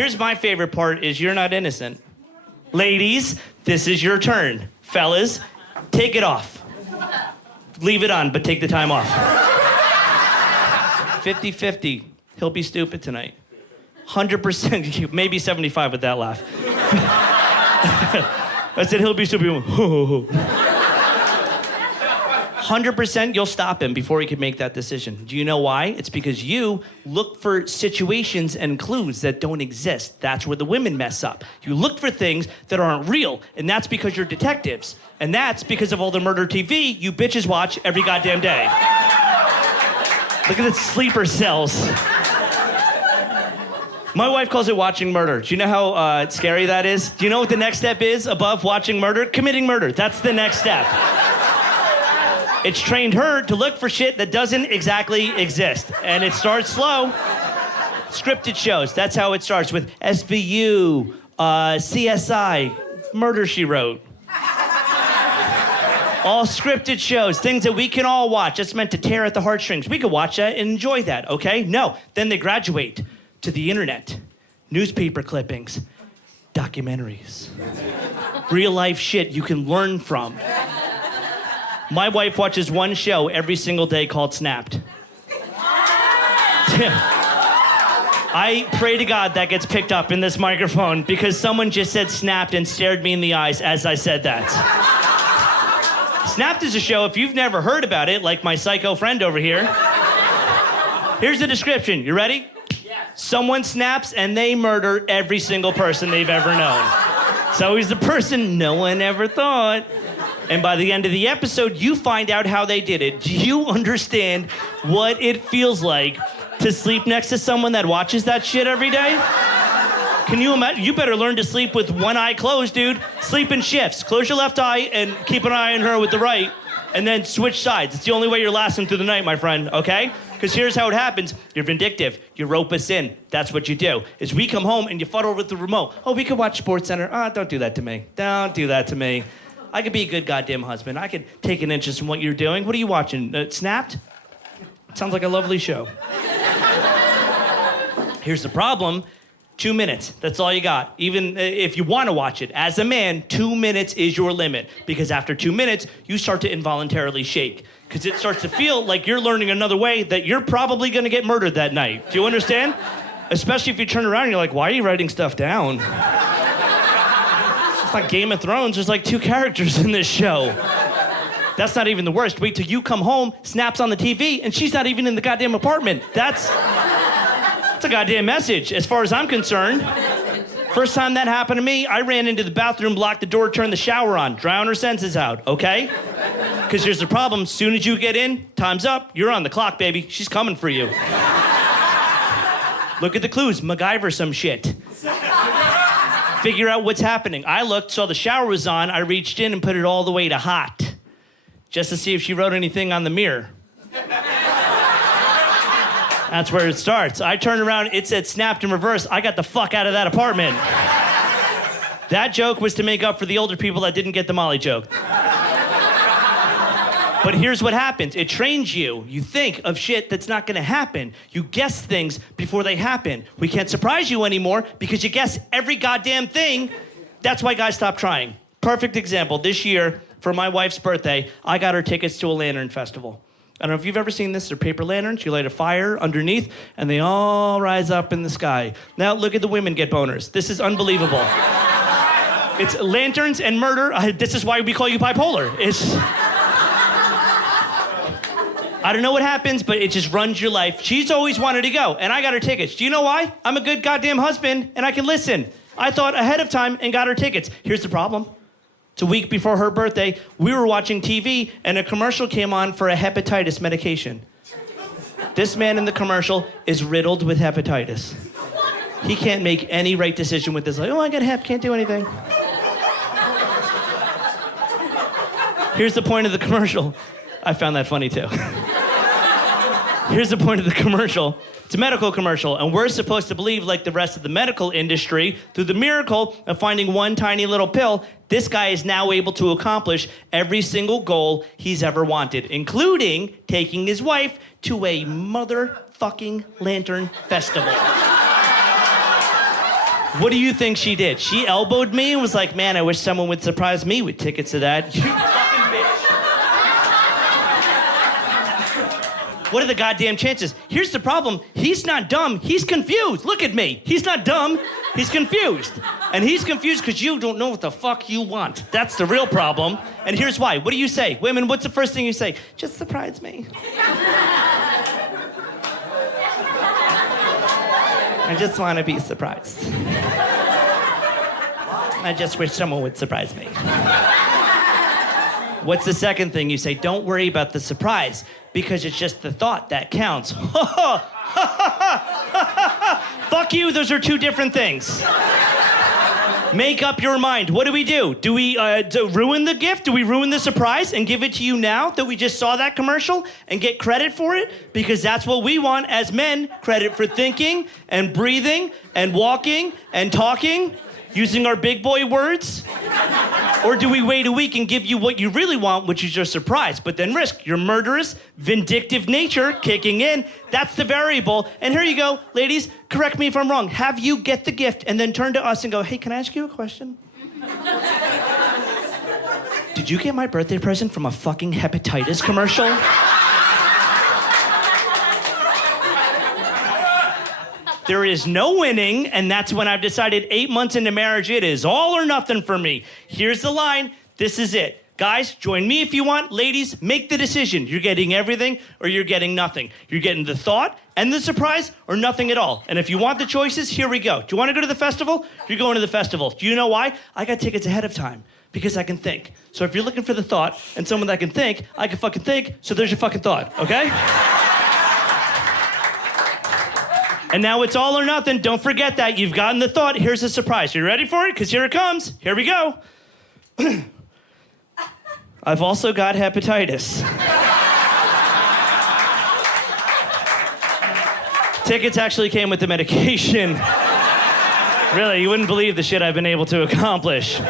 Here's my favorite part is you're not innocent. Ladies, this is your turn. Fellas, take it off. Leave it on, but take the time off. 50-50. He'll be stupid tonight. 100%, maybe 75 with that laugh. I said he'll be stupid. 100% you'll stop him before he can make that decision. Do you know why? It's because you look for situations and clues that don't exist. That's where the women mess up. You look for things that aren't real, and that's because you're detectives. And that's because of all the murder TV you bitches watch every goddamn day. Look at the sleeper cells. My wife calls it watching murder. Do you know how scary that is? Do you know what the next step is above watching murder? Committing murder. That's the next step. It's trained her to look for shit that doesn't exactly exist. And it starts slow. Scripted shows. That's how it starts with SVU, CSI, Murder, She Wrote. All scripted shows, things that we can all watch. It's meant to tear at the heartstrings. We could watch that and enjoy that, okay? No, then they graduate to the internet, newspaper clippings, documentaries, real life shit you can learn from. My wife watches one show every single day called Snapped. I pray to God that gets picked up in this microphone because someone just said snapped and stared me in the eyes as I said that. Snapped is a show, if you've never heard about it, like my psycho friend over here. Here's the description. You ready? Yeah. Someone snaps and they murder every single person they've ever known. So he's the person no one ever thought. And by the end of the episode, you find out how they did it. Do you understand what it feels like to sleep next to someone that watches that shit every day? Can you imagine? You better learn to sleep with one eye closed, dude. Sleep in shifts. Close your left eye and keep an eye on her with the right, and then switch sides. It's the only way you're lasting through the night, my friend, okay? Because here's how it happens. You're vindictive. You rope us in. That's what you do. Is we come home and you fuddle with the remote. Oh, we could watch SportsCenter. Don't do that to me. Don't do that to me. I could be a good goddamn husband. I could take an interest in what you're doing. What are you watching? Snapped? Sounds like a lovely show. Here's the problem. 2 minutes. That's all you got. Even if you want to watch it. As a man, 2 minutes is your limit. Because after 2 minutes, you start to involuntarily shake. Because it starts to feel like you're learning another way that you're probably going to get murdered that night. Do you understand? Especially if you turn around and you're like, why are you writing stuff down? It's like Game of Thrones. There's like 2 characters in this show. That's not even the worst. Wait till you come home, snaps on the TV, and she's not even in the goddamn apartment. That's a goddamn message, as far as I'm concerned. First time that happened to me, I ran into the bathroom, locked the door, turned the shower on, drown her senses out, okay? Because here's the problem. As soon as you get in, time's up. You're on the clock, baby. She's coming for you. Look at the clues. MacGyver some shit. Figure out what's happening. I looked, saw the shower was on. I reached in and put it all the way to hot, just to see if she wrote anything on the mirror. That's where it starts. I turned around, it said snapped in reverse. I got the fuck out of that apartment. That joke was to make up for the older people that didn't get the Molly joke. But here's what happens. It trains you. You think of shit that's not gonna happen. You guess things before they happen. We can't surprise you anymore because you guess every goddamn thing. That's why guys stop trying. Perfect example. This year, for my wife's birthday, I got her tickets to a lantern festival. I don't know if you've ever seen this. They're paper lanterns. You light a fire underneath, and they all rise up in the sky. Now look at the women get boners. This is unbelievable. It's lanterns and murder. This is why we call you bipolar. I don't know what happens, but it just runs your life. She's always wanted to go, and I got her tickets. Do you know why? I'm a good goddamn husband, and I can listen. I thought ahead of time and got her tickets. Here's the problem. It's a week before her birthday. We were watching TV, and a commercial came on for a hepatitis medication. This man in the commercial is riddled with hepatitis. He can't make any right decision with this. Like, oh, I got hep, can't do anything. Here's the point of the commercial. I found that funny, too. Here's the point of the commercial. It's a medical commercial, and we're supposed to believe, like the rest of the medical industry, through the miracle of finding one tiny little pill, this guy is now able to accomplish every single goal he's ever wanted, including taking his wife to a motherfucking lantern festival. What do you think she did? She elbowed me and was like, man, I wish someone would surprise me with tickets to that. You fucking bitch. What are the goddamn chances? Here's the problem. He's not dumb. He's confused. Look at me. He's not dumb. He's confused. And he's confused because you don't know what the fuck you want. That's the real problem. And here's why. What do you say? Women, what's the first thing you say? Just surprise me. I just want to be surprised. I just wish someone would surprise me. What's the second thing you say? Don't worry about the surprise, because it's just the thought that counts. Fuck you, those are two different things. Make up your mind. What do? Do we ruin the gift? Do we ruin the surprise and give it to you now that we just saw that commercial and get credit for it? Because that's what we want as men, credit for thinking and breathing and walking and talking, using our big boy words? Or do we wait a week and give you what you really want, which is your surprise, but then risk your murderous, vindictive nature kicking in? That's the variable. And here you go, ladies, correct me if I'm wrong. Have you get the gift and then turn to us and go, hey, can I ask you a question? Did you get my birthday present from a fucking hepatitis commercial? There is no winning, and that's when I've decided 8 months into marriage, it is all or nothing for me. Here's the line. This is it. Guys, join me if you want. Ladies, make the decision. You're getting everything or you're getting nothing. You're getting the thought and the surprise or nothing at all. And if you want the choices, here we go. Do you want to go to the festival? You're going to the festival. Do you know why? I got tickets ahead of time because I can think. So if you're looking for the thought and someone that can think, I can fucking think, so there's your fucking thought, okay? And now it's all or nothing. Don't forget that. You've gotten the thought. Here's the surprise. You ready for it? Because here it comes. Here we go. I've also got hepatitis. Tickets actually came with the medication. Really, you wouldn't believe the shit I've been able to accomplish.